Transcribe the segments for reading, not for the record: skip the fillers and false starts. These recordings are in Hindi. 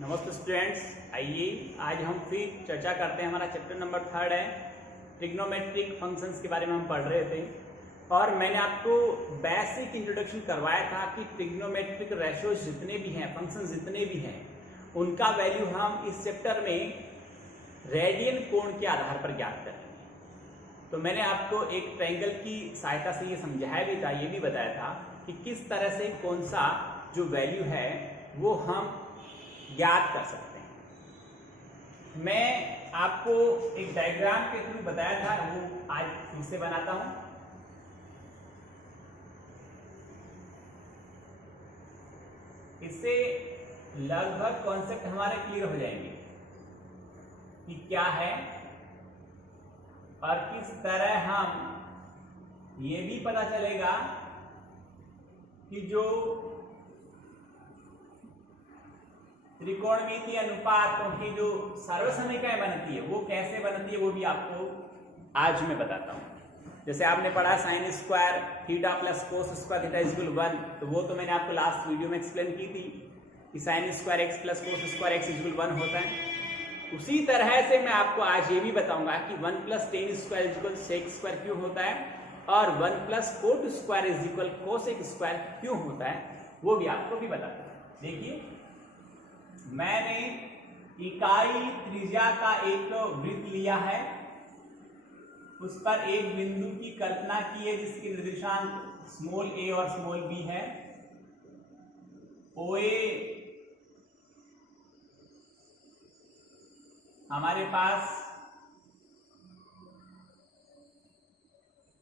नमस्ते स्टूडेंट्स, आइए आज हम फिर चर्चा करते हैं। हमारा चैप्टर नंबर 3 है, ट्रिग्नोमेट्रिक फंक्शंस के बारे में हम पढ़ रहे थे और मैंने आपको बेसिक इंट्रोडक्शन करवाया था कि ट्रिग्नोमेट्रिक रेशियोज जितने भी हैं, फंक्शंस जितने भी हैं, उनका वैल्यू हम इस चैप्टर में रेडियन कोण के आधार पर ज्ञात करेंगे। तो मैंने आपको एक ट्रायंगल की सहायता से ये समझाया भी था, ये भी बताया था कि किस तरह से कौन सा जो वैल्यू है वो हम ज्ञात कर सकते हैं। मैं आपको एक डायग्राम के थ्रू बताया था, वो आज फिर से बनाता हूं। इससे लगभग कॉन्सेप्ट हमारे क्लियर हो जाएंगे कि क्या है और किस तरह हम ये भी पता चलेगा कि जो त्रिकोणमितीय अनुपातों की जो सर्वसमीकरण बनती है वो कैसे बनती है, वो भी आपको आज मैं बताता हूं। जैसे आपने पढ़ा sine square theta plus cos square theta is equal 1, तो वो तो मैंने आपको लास्ट वीडियो में एक्सप्लेन की थी कि sine square x plus cos square x is equal 1 होता है। उसी तरह से मैं आपको आज ये भी बताऊंगा कि 1 plus tan square is equal sec square क्यों होता है और 1 plus cot square is equal cosec square क्यों होता है, वो भी आपको भी बताता हूं। देखिए, मैंने इकाई त्रिज्या का एक वृत्त लिया है, उस पर एक बिंदु की कल्पना की है जिसकी निर्देशांक स्मॉल a और स्मॉल b है। OA हमारे पास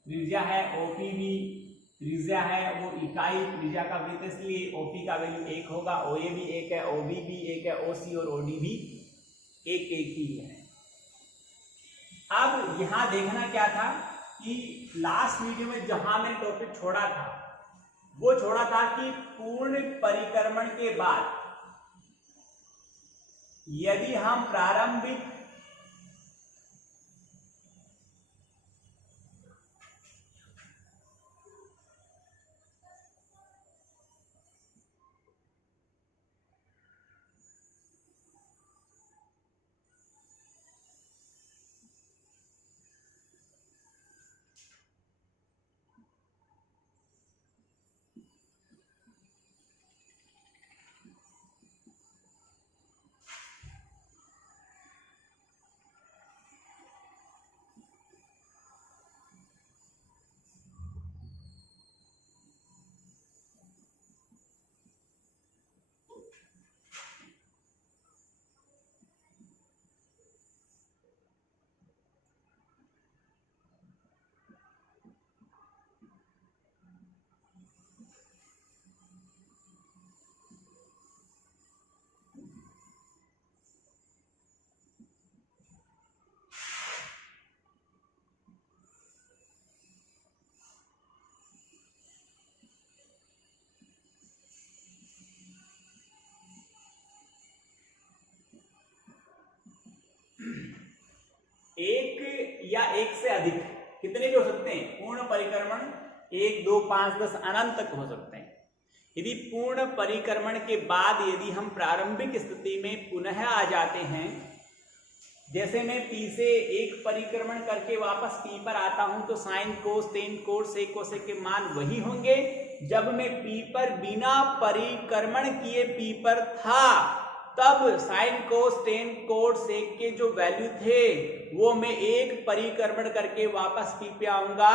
त्रिज्या है, OP भी त्रिज्या है, वो इकाई त्रिज्या का वृत्त, इसलिए OP का वैल्यू 1 होगा, OA भी 1 है, OB भी 1 है, OC और OD भी 1 ही है। अब यहां देखना क्या था कि लास्ट वीडियो में जहां मैंने टॉपिक छोड़ा था वो छोड़ा था कि पूर्ण परिक्रमण के बाद यदि हम प्रारंभिक एक या एक से अधिक कितने भी हो सकते हैं, पूर्ण परिक्रमण 1 2 5 10 अनंत तक हो सकते हैं। यदि पूर्ण परिक्रमण के बाद यदि हम प्रारंभिक स्थिति में पुनः आ जाते हैं, जैसे मैं P से एक परिक्रमण करके वापस P पर आता हूं, तो sine cos tan cot sec cosec के मान वही होंगे जब मैं P पर बिना परिक्रमण किए P पर था। तब sine cos tan cot sec के जो वैल्यू थे वो मैं एक परिक्रमण करके वापस P पे आऊंगा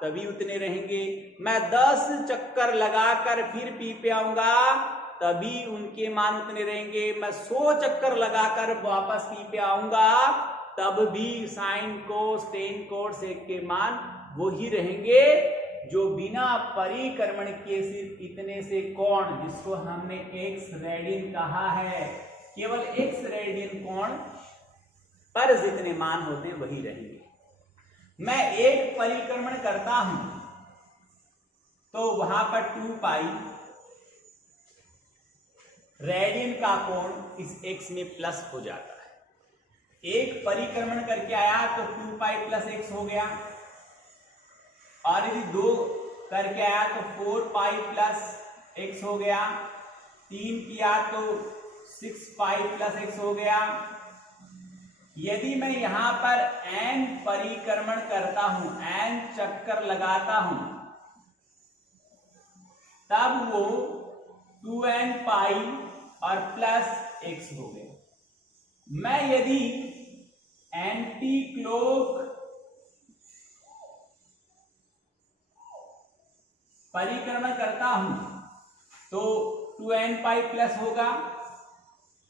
तभी उतने रहेंगे। मैं 10 चक्कर लगाकर फिर P पे आऊंगा तभी उनके मान उतने रहेंगे। मैं 100 चक्कर लगाकर वापस P पे आऊंगा तब भी sine cos tan cot sec के मान वही रहेंगे जो बिना परिक्रमण के सिर्फ इतने से कोण, जिसको हमने एक्स रेडियन कहा है, केवल एक्स रेडियन कोण पर जितने मान होते हैं वही रहेंगे। मैं एक परिक्रमण करता हूं तो वहां पर 2 पाई रेडियन का कोण इस एक्स में प्लस हो जाता है। एक परिक्रमण करके आया तो 2 पाई प्लस एक्स हो गया, और यदि 2 करके आया तो 4 पाई प्लस एक्स हो गया, 3 किया तो 6 पाई प्लस x हो गया। यदि मैं यहां पर n परिक्रमण करता हूं, n चक्कर लगाता हूं, तब वो 2n पाई और प्लस x हो गया। मैं यदि एंटी क्लॉक परिक्रमण करता हूं तो 2n पाई प्लस होगा,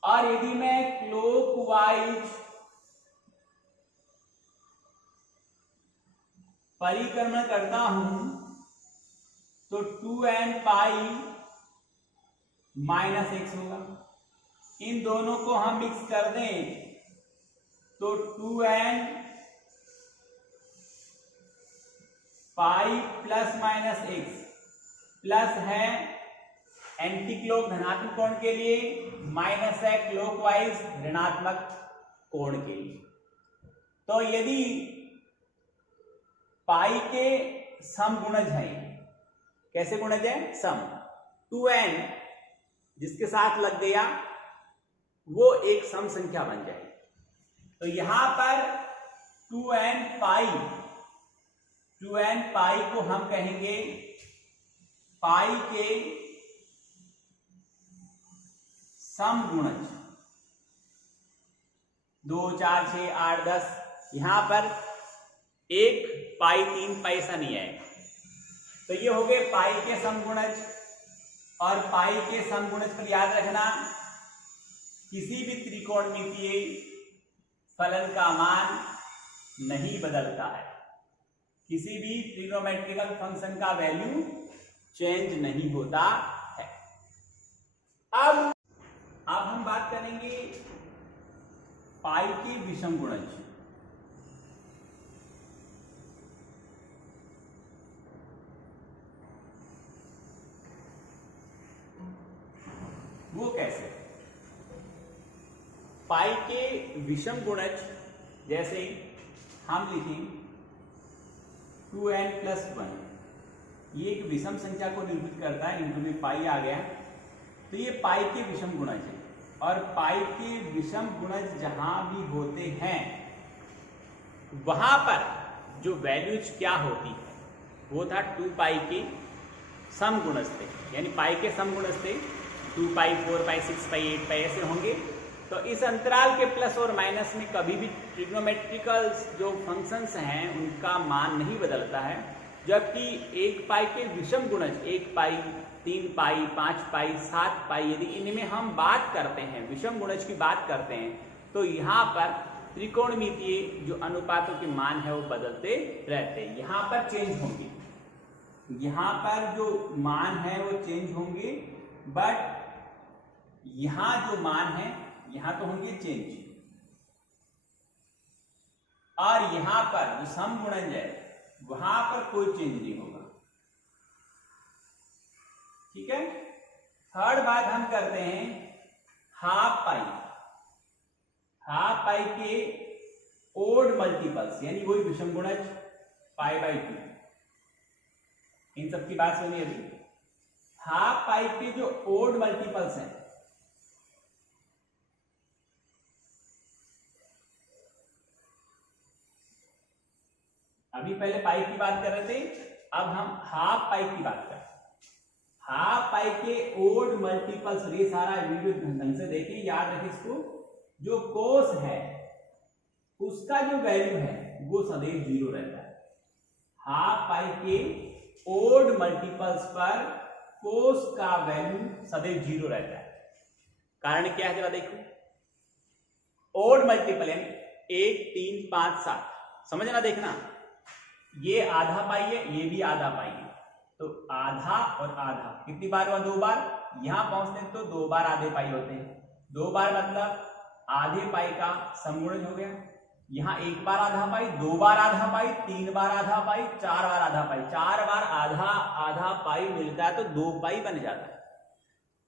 और यदि मैं क्लॉकवाइज परिक्रमण करता हूं तो 2n पाई माइनस x होगा। इन दोनों को हम मिक्स कर दें तो 2n pi plus minus x plus है एंटी क्लॉक धनात्मक कोण के लिए, माइनस है क्लॉकवाइज ऋणात्मक कोण के लिए। तो यदि पाई के सम गुणज है, कैसे गुणज है? सम। 2n जिसके साथ लग गया वो एक सम संख्या बन जाएगी। तो यहां पर 2n पाई को हम कहेंगे पाई के सम गुणज। 2, 4, 6, 8, 10, यहां पर 1 पाई 3 पाई ऐसा नहीं आएगा। तो ये हो गए पाई के सम गुणज। और पाई के सम गुणज पर याद रखना, किसी भी त्रिकोणमितीय फलन का मान नहीं बदलता है, किसी भी ट्रिग्नोमेट्रिकल फंक्शन का वैल्यू चेंज नहीं होता है। अब हम बात करेंगे पाई के विषम गुणज। वो कैसे? पाई के विषम गुणज जैसे हम लिखें 2n प्लस 1, ये एक विषम संख्या को निरूपित करता है, इनटू में पाई आ गया, तो ये पाई के विषम गुणज है। और पाई के विषम गुणज जहां भी होते हैं वहां पर जो वैल्यूज क्या होती है, वो था 2 पाई के सम गुणज थे, यानी पाई के सम गुणज थे 2 पाई, 4 पाई, 6 पाई, 8 पाई ऐसे होंगे। तो इस अंतराल के प्लस और माइनस में कभी भी ट्रिग्नोमेट्रिकल जो फंक्शंस हैं उनका मान नहीं बदलता है। जबकि 1 पाई के विषम गुणज 1 पाई, 3 पाई, 5 पाई, 7 पाई, यदि इनमें हम बात करते हैं, विषम गुणज की बात करते हैं, तो यहाँ पर त्रिकोणमितीय जो अनुपातों के मान है वो बदलते रहते हैं। यहाँ पर चेंज होंगे, यहाँ पर जो मान है वो चेंज होंगे, बट यहाँ जो मान है यहाँ तो होंगे चेंज। और यहाँ पर जो सम गुणज है वहां पर कोई चेंज नहीं होगा। ठीक है। थर्ड बात हम करते हैं हाफ पाई। हाफ पाई के ओड मल्टीपल्स, यानी वही विषम गुणज पाई बाई 2, इन सब की बात सुनिए। अभी हाफ पाई के जो ओड मल्टीपल्स हैं, अभी पहले पाई की बात कर रहे थे, अब हम हाफ पाई की बात करते हैं। हाफ पाई के ओड मल्टीपल्स, ये सारा वीडियो ढंग से देखिए, याद रखिए इसको। जो कोस है उसका जो वैल्यू है वो सदैव 0 रहता है। हाफ पाई के ओड मल्टीपल्स पर कोस का वैल्यू सदैव 0 रहता है। कारण क्या है जरा देखो। ओड मल्टीपल यानी 1, 3, 5, 7, समझना देखना, ये आधा पाई है, ये भी आधा पाई है, तो आधा और आधा कितनी बार हुआ? 2 बार। यहां पहुंचते हैं तो 2 बार आधे पाई होते हैं। 2 बार मतलब आधे पाई का समगुणज हो गया। यहां 1 बार आधा पाई, 2 बार आधा पाई, 3 बार आधा पाई, 4 बार आधा पाई। 4 बार आधा आधा पाई मिलता है तो 2 पाई बन जाता है।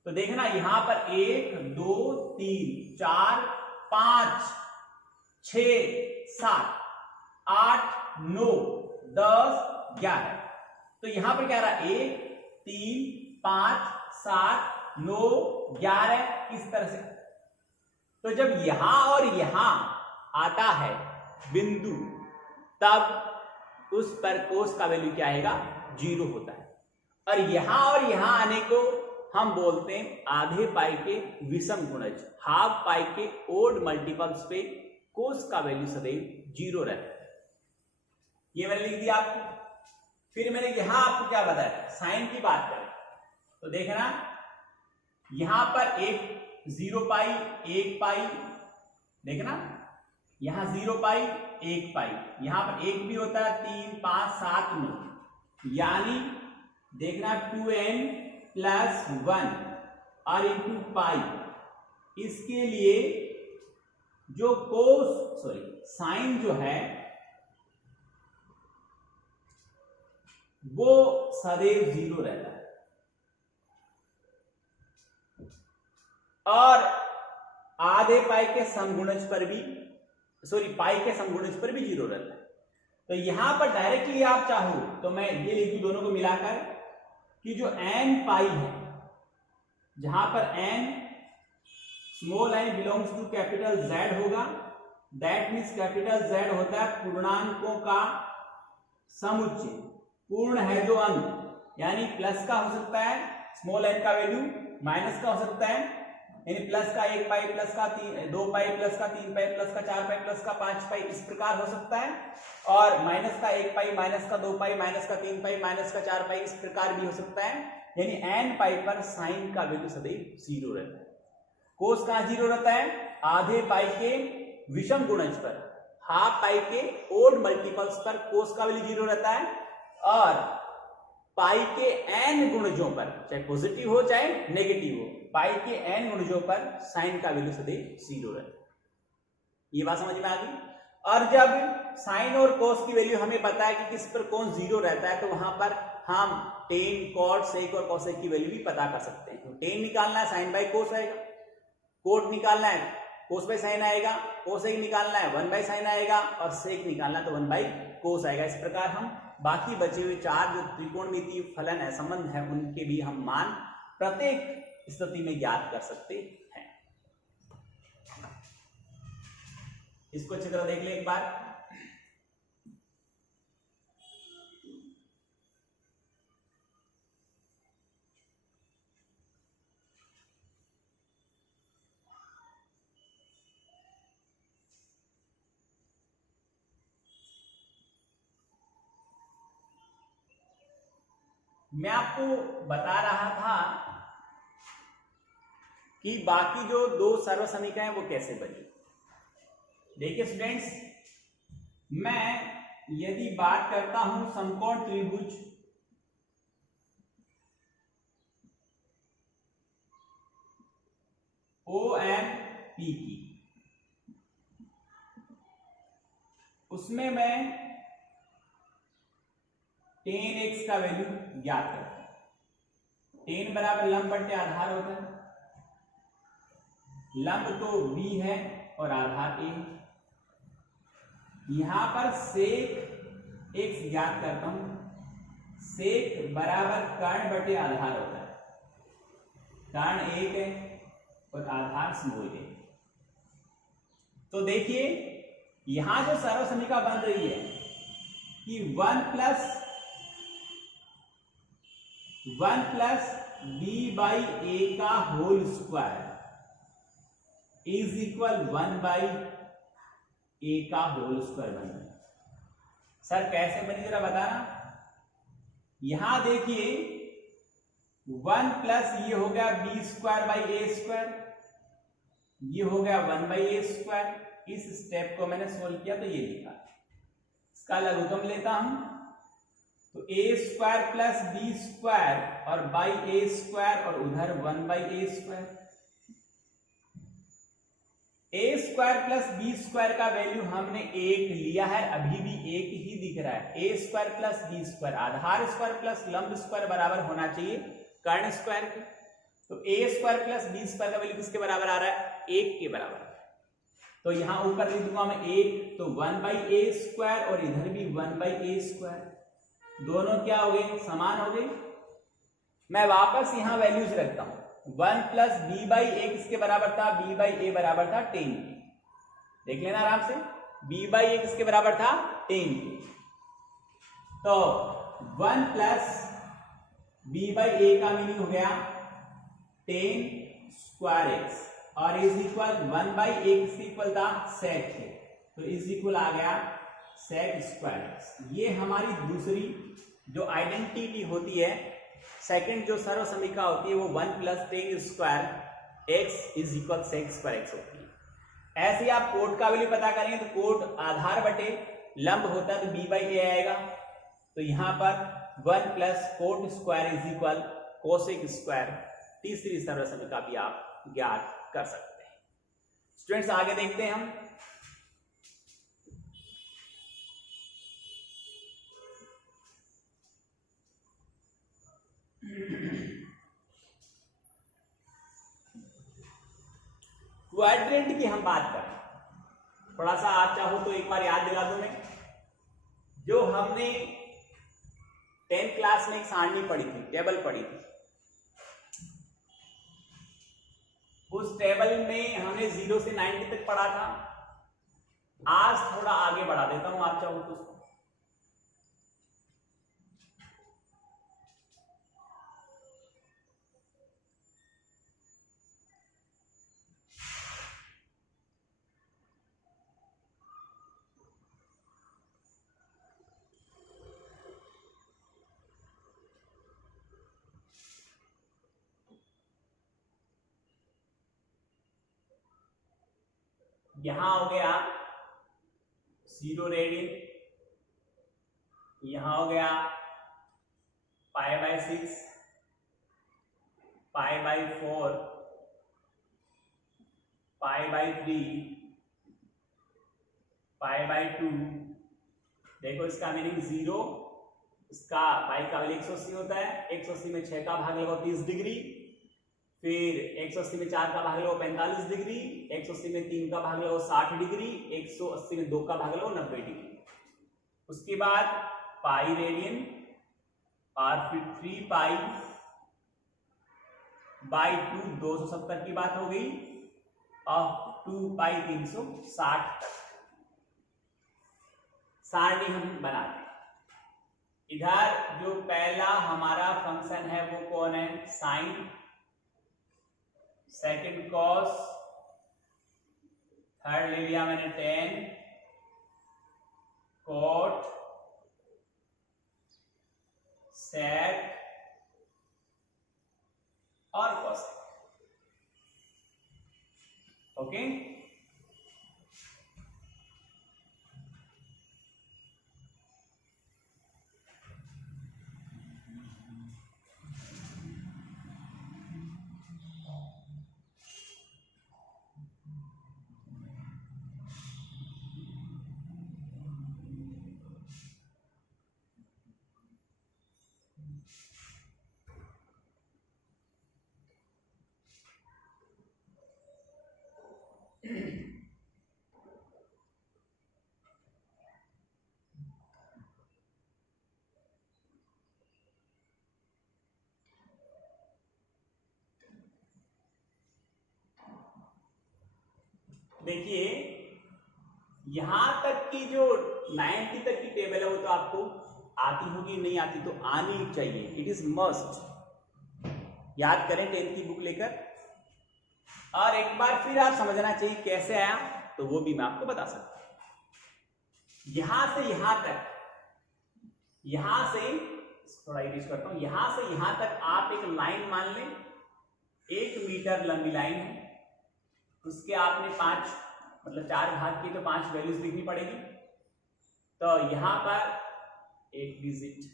तो देखना यहां पर 1, 2, 3, 4, 5, 6, 7, 8, 9, 10, 11। तो यहां पर क्या रहा? 1, 3, 5, 7, 9, 11, इस तरह से तो जब यहां और यहां आता है बिंदु, तब उस पर कोस का वैल्यू क्या आएगा, 0 होता है। और यहां आने को हम बोलते हैं आधे पाई के विषम गुणज, हाफ पाई के ओड मल्टीपल्स पे कोस का वैल्यू सदैव 0 रहता है। ये मैंने लिख दिया आपको। फिर मैंने यहां आपको क्या बताया, साइन की बात करें तो देखना यहां पर एक 0 पाई 1 पाई, देखना यहां 0 पाई 1 पाई, यहां पर 1 भी होता है, 3 5 7 9, यानी देखना 2n प्लस 1 और इंटू पाई, इसके लिए जो साइन जो है वो सदैव 0 रहता है। और आधे पाई के समगुणज पर भी पाई के समगुणज पर भी 0 रहता है। तो यहां पर डायरेक्टली आप चाहो तो मैं ये लिख दूं दोनों को मिलाकर कि जो n पाई है, जहां पर n small n belongs to capital Z होगा, दैट मीन्स कैपिटल Z होता है पूर्णांकों का समुच्चय। पूर्ण है जो अंक, यानी प्लस का हो सकता है स्मॉल n का वैल्यू, माइनस का हो सकता है, यानी प्लस का 1 पाई, प्लस का 2 पाई, प्लस का 3 पाई, प्लस का 4 पाई, प्लस का 5 पाई, इस प्रकार हो सकता है। और माइनस का 1 पाई, माइनस का 2 पाई, माइनस का 3 पाई, माइनस का 4 पाई, इस प्रकार भी हो सकता है। यानी n पाई पर साइन का वैल्यू सदैव 0 रहता है। कोस कहां 0 रहता है, आधे पाई के विषम गुणज पर, हाफ पाई के ओड मल्टीपल्स पर कोस का वैल्यू 0 रहता है। और पाई के n गुणजों पर, चाहे पॉजिटिव हो चाहे नेगेटिव हो, पाई के n गुणजों पर साइन का वैल्यू सदैव 0 रहता है। ये बात समझ में आ गई। और जब साइन और कोस की वैल्यू हमें पता है कि किस पर कौन 0 रहता है, तो वहां पर हम टेन, कॉट, सेक और कोसेक की वैल्यू भी पता कर सकते हैं। तो टेन निकालना है साइन बाई कोस आएगा, कोट निकालना है कोस बाई साइन आएगा, कोसेक निकालना है 1 बाई साइन आएगा, और सेक निकालना है तो 1 बाई कोस आएगा। इस प्रकार हम बाकी बचे हुए 4 जो त्रिकोणमितीय फलन है, संबंध है, उनके भी हम मान प्रत्येक स्थिति में ज्ञात कर सकते हैं। इसको अच्छी तरह देख ले एक बार। मैं आपको बता रहा था कि बाकी जो 2 सर्व समीकरण है वो कैसे बनी। देखिए स्टूडेंट्स, मैं यदि बात करता हूं समकोण त्रिभुज OMP की, उसमें मैं tan x का वैल्यू ज्ञात करता हूं। tan बराबर लंब बटे आधार होता है, लंब तो b है और आधार a है। यहां पर sec x ज्ञात करता हूं, sec बराबर कर्ण बटे आधार होता है, कर्ण 1 है और आधार स्मॉल a। तो देखिए यहां जो सर्व समीकरण बन रही है कि 1 प्लस b बाई a का whole square is equal 1 by a का होल स्क्वायर बन रहा है। सर कैसे बनी जरा बताना। यहां देखिए 1 प्लस ये हो गया b square by a square, ये हो गया 1 बाई a स्क्वायर। इस स्टेप को मैंने सोल्व किया तो ये लिखा, इसका लघुत्तम लेता हूं तो a square plus b square और बाई a स्क्वायर और उधर 1 by a square. a square plus b square का वैल्यू हमने 1 लिया है, अभी भी 1 ही दिख रहा है। a square plus b square, Aadhaar square plus लंब स्क्वायर बराबर होना चाहिए कर्ण स्क्वायर के। तो a square plus b square का वैल्यू किसके बराबर आ रहा है, 1 के बराबर। तो यहां ऊपर लिख दूंगा मैं 1, तो 1 बाई a स्क्वायर और इधर भी 1 बाई a स्क्वायर, दोनों क्या हो गए, समान हो गए। मैं वापस यहां वैल्यूज रखता हूं, 1 प्लस बी बाई ए किसके बराबर था, बी बाई ए बराबर था 10 के। देख लेना आराम से, बी बाई ए किसके बराबर था 10 के। तो 1 प्लस बी बाई ए का मीनिंग हो गया 10 स्क्वायर एक्स, और इज इक्वल 1 बाई ए किसके इक्वल था, सेक है, तो इज इक्वल आ गया सेक स्क्वायर एक्स। ये हमारी दूसरी जो आइडेंटिटी होती है, सेकंड जो सर्व समीकरण होती है, वो 1 plus 10 square x is equal sec square x होती है। ऐसे ही आप कोट का वैल्यू पता करेंगे तो कोट आधार बटे लंब होता है तो बी बाई ए आएगा, तो यहां पर 1 plus cot square is equal cosec square, तीसरी सर्व समीकरण भी आप ज्ञात कर सकते हैं। स्टूडेंट्स आगे देखते हैं हम। क्वाड्रेंट की हम बात करें, थोड़ा सा आप चाहो तो एक बार याद दिला दूं मैं, जो हमने 10th क्लास में एक सारणी पढ़ी थी, टेबल पढ़ी थी, उस टेबल में हमने 0 से 90 तक पढ़ा था। आज थोड़ा आगे बढ़ा देता हूं, आप चाहो तो उसको। यहां हो गया 0 रेडियन, यहां हो गया pi by 6, pi by 4, pi by 3, pi by 2। देखो इसका मीनिंग 0, इसका पाई का वैल्यू 180 होता है, 180 में 6 का भाग लगाओ 30 डिग्री, फिर 180 में 4 का भाग लगाओ 45 डिग्री, 180 में 3 का भाग लगाओ 60 डिग्री, 180 में 2 का भाग लगाओ 90 डिग्री। उसके बाद पाई रेडियन, और फिर 3 पाई बाई 2 270 की बात हो गई, और 2 पाई 360 तक सारणी हम बनाते हैं। इधर जो पहला हमारा फंक्शन है वो कौन है, साइन, सेकंड कॉस, थर्ड ले लिया मैंने टेन, कोट, सेक और कोसेक। ओके, देखिए यहां तक की जो 90 तक की टेबल है वो तो आपको आती होगी, नहीं आती तो आनी चाहिए, इट इज मस्ट। याद करें 10th की बुक लेकर, और एक बार फिर आप समझना चाहिए कैसे आया, तो वो भी मैं आपको बता सकता हूं। यहां से यहां तक, यहां से थोड़ा इरेज करता हूं, यहां से यहां तक आप एक लाइन मान लें, 1 मीटर लंबी लाइन है, उसके आपने 5 मतलब 4 भाग की तो 5 वैल्यूज लिखनी पड़ेगी। तो यहां पर एक डिजिट,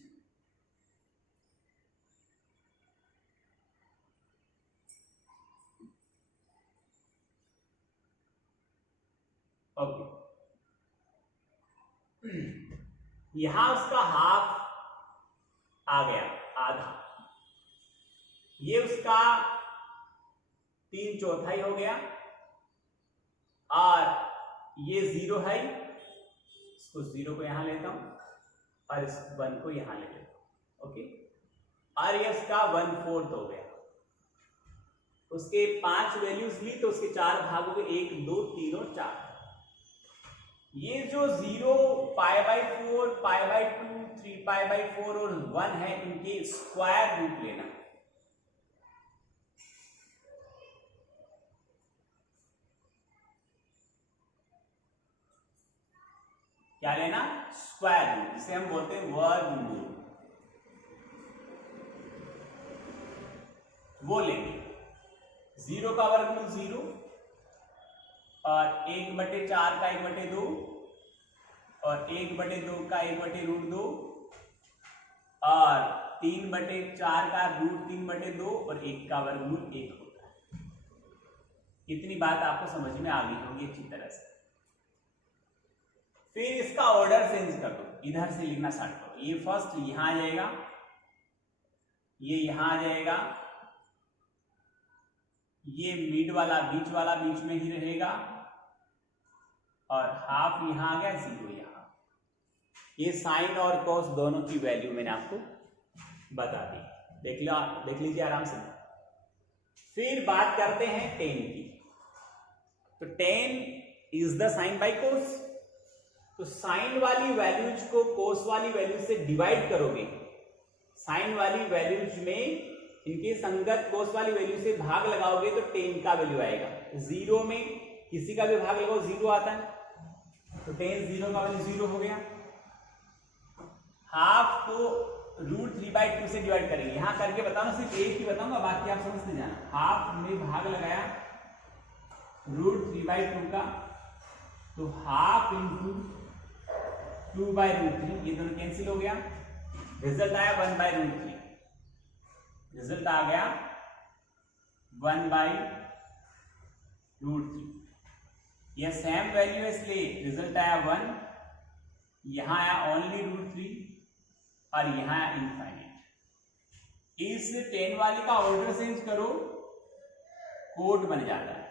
ओके, यहां उसका हाफ आ गया, आधा, ये उसका 3/4 हो गया, और ये 0 है, इसको 0 को यहां लेता हूं और इस 1 को यहां ले लेता हूं, ओके, और ये इसका 1/4 हो गया। उसके 5 वैल्यूज ली तो उसके 4 भाग हो गए, 1 2 3 और 4। ये जो 0 π/4 π/2 3π/4 और 1 है, इनके स्क्वायर रूट लेना। क्या लेना? स्क्वायर रूट, जिसे हम बोलते हैं वर्गमूल, वो लेंगे। 0 का वर्गमूल 0 और 1/4 का 1/2 और 1/2 का 1/√2 और 3/4 का √3/2 और 1 का वर्गमूल 1 होता है। इतनी बात आपको समझ में आ गई होगी अच्छी तरह से। फिर इसका ऑर्डर चेंज कर दो, इधर से लिखना स्टार्ट करो। ये फर्स्ट यहां आ जाएगा, ये यहां आ जाएगा, ये मिड वाला बीच वाला बीच में ही रहेगा और हाफ यहां आ गया, 0 यहां। ये साइन और कॉस दोनों की वैल्यू मैंने आपको बता दी, देख लीजिए आराम से। फिर बात करते हैं tan की। तो tan is the sine by cos. तो साइन वाली वैल्यूज को कोस वाली वैल्यूज से डिवाइड करोगे, साइन वाली वैल्यूज में इनके संगत कोस वाली वैल्यू से भाग लगाओगे तो tan का वैल्यू आएगा। 0 में किसी का भी भाग लगाओ 0 आता है, तो tan 0 का वैल्यू 0 हो गया। हाफ को √3/2 से डिवाइड करेंगे, यहां करके बताऊं, सिर्फ एक ही बताऊंगा, बाकी आप समझते जाना। हाफ में भाग लगाया √3/2 का, तो हाफ इंटू 2/√3, ये दोनों कैंसिल हो गया, रिजल्ट आया 1/√3। रिजल्ट आ गया 1/√3। यह सेम वैल्यू है इसलिए रिजल्ट आया 1, यहां आया ओनली √3 और यहां आया इनफाइनाइट। इस tan वाली का ऑर्डर चेंज करो, कोड बन जाता है।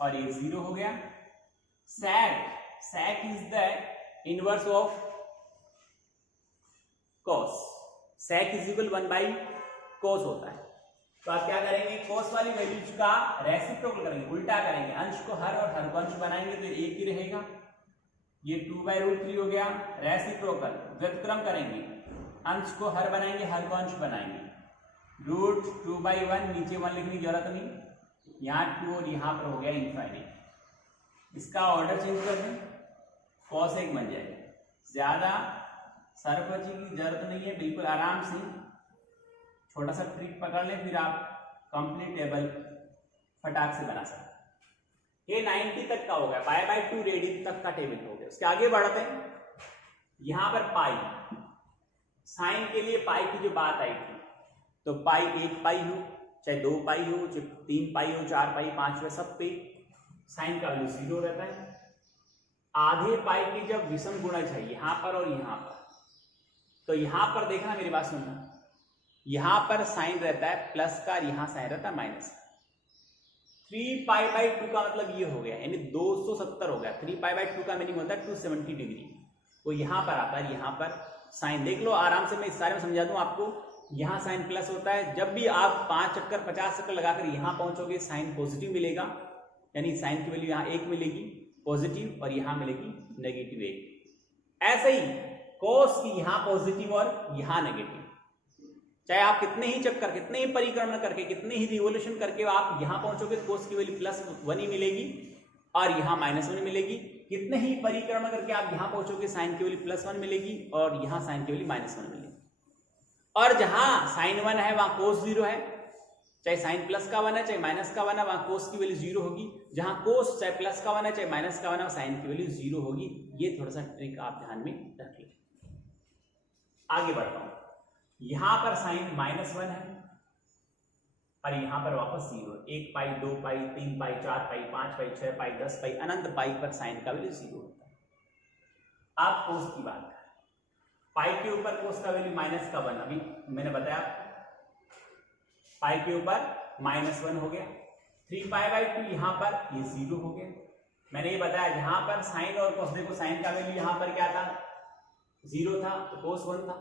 और ये 0 हो गया। sec is the inverse of cos। sec is equal 1/cos होता है। तो आप क्या करेंगे, cos वाली वैल्यूज का रेसिप्रोकल करेंगे, उल्टा करेंगे, अंश को हर और हर को अंश बनाएंगे तो एक ही रहेगा। ये 2/√3 हो गया, रेसिप्रोकल व्युत्क्रम करेंगे, अंश को हर बनाएंगे, हर को अंश बनाएंगे। √2/1, नीचे 1 लिखने की जरूरत नहीं, यहाँ 2 और यहाँ पर हो गया इनफाइनाइट। इसका ऑर्डर चेंज कर दें, cos 1 बन जाएगा। ज्यादा सरपची की जरूरत नहीं है, बिल्कुल आराम से छोटा सा ट्रिक पकड़ लें, फिर आप कंप्लीट टेबल फटाक से बना सकते हैं। ये 90 तक का हो गया, π/2 रेडियन तक का टेबल हो गया। उसके आगे बढ़ते हैं, यहां पर पाई, साइन के लिए पाई की जो बात आई थी, तो पाई 1 पाई हो, चाहे 2 पाई हो, चाहे 3 पाई हो, 4 पाई, 5 पाई, सब पे साइन का वैल्यू 0 रहता है। आधे पाई की जब विषम गुणज है यहां पर और यहां पर, तो यहां पर देखना, मेरी बात सुनना, यहां पर साइन रहता है प्लस का और यहां साइन रहता है माइनस का। 3π/2 का मतलब ये हो गया, यानी 270 हो गया। 3π/2 का मीनिंग होता है 270 डिग्री। वो यहां पर आता है, यहां पर साइन देख लो आराम से, मैं इस सारे में समझा दूं आपको। यहां साइन प्लस होता है, जब भी आप 5 चक्कर 50 चक्कर लगाकर यहां पहुंचोगे साइन पॉजिटिव मिलेगा, यानी साइन की वैल्यू यहां 1 मिलेगी पॉजिटिव और यहां मिलेगी नेगेटिव 1। ऐसे ही cos की यहां पॉजिटिव और यहां नेगेटिव। चाहे आप कितने ही चक्कर, कितने ही परिक्रमण करके, कितने ही रिवोल्यूशन करके आप यहां पहुंचोगे तो cos की वैल्यू +1 ही मिलेगी और यहां -1 मिलेगी। कितने ही परिक्रमण करके आप यहां पहुंचोगे साइन की वैल्यू +1 मिलेगी और यहां साइन की वैल्यू -1 मिलेगी। और जहां साइन 1 है वहां cos 0 है, चाहे साइन प्लस का 1 है चाहे माइनस का 1 है, वहां cos की वैल्यू 0 होगी। जहां cos चाहे प्लस का 1 है चाहे माइनस का 1 है, साइन की वैल्यू 0 होगी। ये थोड़ा सा ट्रिक आप ध्यान में रख लीजिए। आगे बढ़ता हूं, यहां पर साइन -1 है और यहां पर वापस 0। 1 पाई 2 पाई 3 पाई 4 पाई 5 पाई 6 पाई 10 पाई अनंत पाई पर साइन का वैल्यू 0 होता है। आप cos की बात करें, पाई के ऊपर cos का वैल्यू -1, अभी मैंने बताया, पाई के ऊपर -1 हो गया। 3π/2 यहां पर ये 0 हो गया। मैंने ये बताया जहां पर साइन और cos, देखो साइन का वैल्यू यहां पर क्या था 0 था तो कोस 1 था,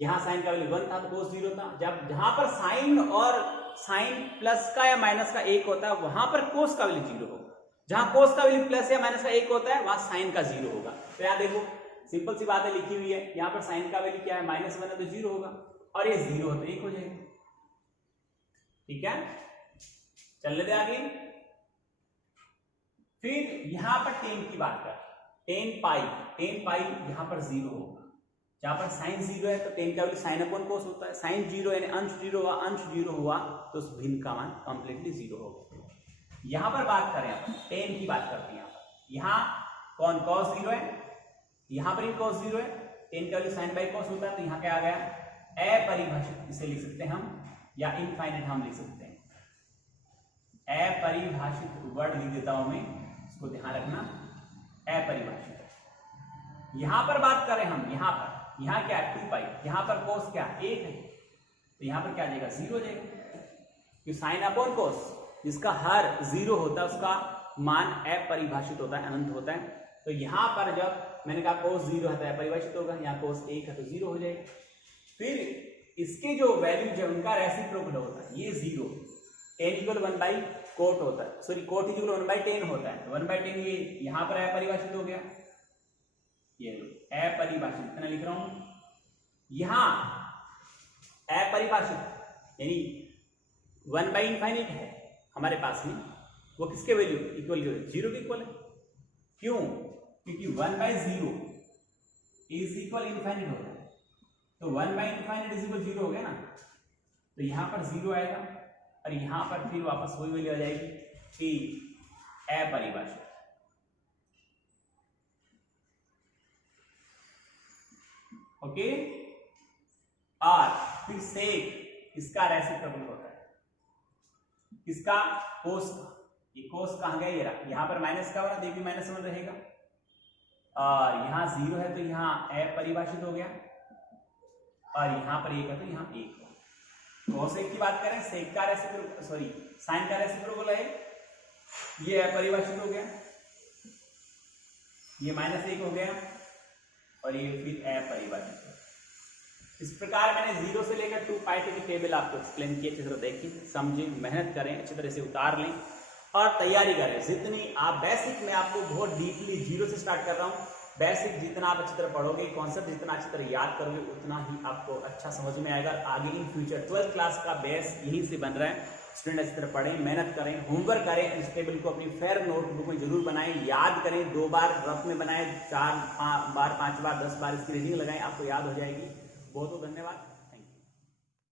यहाँ साइन का वैल्यू 1 था तो कोस 0 था। जब जहां पर साइन और साइन प्लस का या माइनस का 1 होता है वहां पर कोस का वैल्यू 0 होगा, जहां कोस का वैल्यू प्लस या माइनस का 1 होता है वहां साइन का 0 होगा। तो यहाँ देखो सिंपल सी बात है, लिखी हुई है, यहाँ पर साइन का वैल्यू क्या है, -1 है तो 0 होगा, और ये 0 है तो 1 हो जाएगा। ठीक है, चलने दे आगे। फिर यहां पर tan की बात कर, tan पाई यहां पर 0 होगा, जहां पर साइन 0 है तो tan का वैल्यू साइन अपॉन कोस होता है, साइन 0 यानी अंश 0 हुआ तो उस भिन्न का मान कंप्लीटली 0 होगा। यहां पर बात करें, tan की बात करते हैं, यहां कौन cos 0 है, यहां पर भी cos 0 है, tan का वैल्यू साइन बाई cos होता है, तो यहां क्या आ गया, अपरिभाषित इसे लिख सकते हैं हम, या इनफाइनाइट हम लिख सकते हैं, अपरिभाषित वर्ड लिख देता हूं मैं, इसको ध्यान रखना, अपरिभाषित। यहां पर बात करें हम, यहां क्या है 2 पाई, यहां पर cos क्या 1 है, तो यहां पर क्या आ जाएगा 0 हो जाएगा, क्योंकि साइन अपॉन कोस जिसका हर 0 होता है उसका मान अपरिभाषित होता है, अनंत होता है। तो यहां पर जब मैंने कहा cos 0 है तो अपरिभाषित होगा, यहाँ cos 1 है तो 0 हो जाएगा। फिर इसके जो वैल्यू है उनका रेसिप्रोकल होता है, ये 0 tan इक्वल 1 कोट होता है, सॉरी कोट इक्वल 1/10 होता है, 1/10 ये यहां पर अपरिभाषित हो गया, ये अपरिभाषित इतना लिख रहा हूं, यहां अपरिभाषित यानी 1/∞ है हमारे पास में, वो किसके वैल्यू इक्वल 0 के इक्वल है, क्यों, क्योंकि 1/0 इज इक्वल इनफाइनाइट होता है, तो 1/∞ इज इक्वल 0 हो गया ना, तो यहां पर 0 आएगा और यहां पर फिर वापस वही वैल्यू आ जाएगी कि अपरिभाषित। ओके, और फिर सेक इसका रेसिप्रोकल होता है, किसका, कोस का, ये कोस कहां गया, ये रहा, यहां पर माइनस का होगा, देखिए -1 रहेगा, और यहां 0 है तो यहां अपरिभाषित हो गया, और यहां पर 1 है तो यहां 1 होगा। कोसेक की बात करें, सेक का रेसिप्रोकल, सॉरी साइन का रेसिप्रोकल है, ये अपरिभाषित हो गया, ये -1 हो गया, और ये फिर अपरिभाषित। इस प्रकार मैंने 0 से लेकर 2 पाई तक की टेबल आपको एक्सप्लेन किए, अच्छी तरह देखिए, समझें, मेहनत करें, अच्छी तरह से उतार लें और तैयारी करें। जितनी आप बेसिक में आपको बहुत डीपली 0 से स्टार्ट कर रहा हूं, बेसिक जितना आप अच्छी तरह पढ़ोगे, कॉन्सेप्ट जितना अच्छी तरह याद करोगे, उतना ही आपको अच्छा समझ में आएगा। आगे इन फ्यूचर 12th क्लास का बेस यहीं से बन रहा है। स्टूडेंट अच्छी तरह पढ़ें, मेहनत करें, होमवर्क करें, इस टेबल को अपनी फेयर नोटबुक में जरूर बनाएं, याद करें, 2 बार रफ में बनाएं, 4 बार 5 बार 10 बार इसकी रीडिंग लगाएं, आपको याद हो जाएगी। बहुत बहुत धन्यवाद।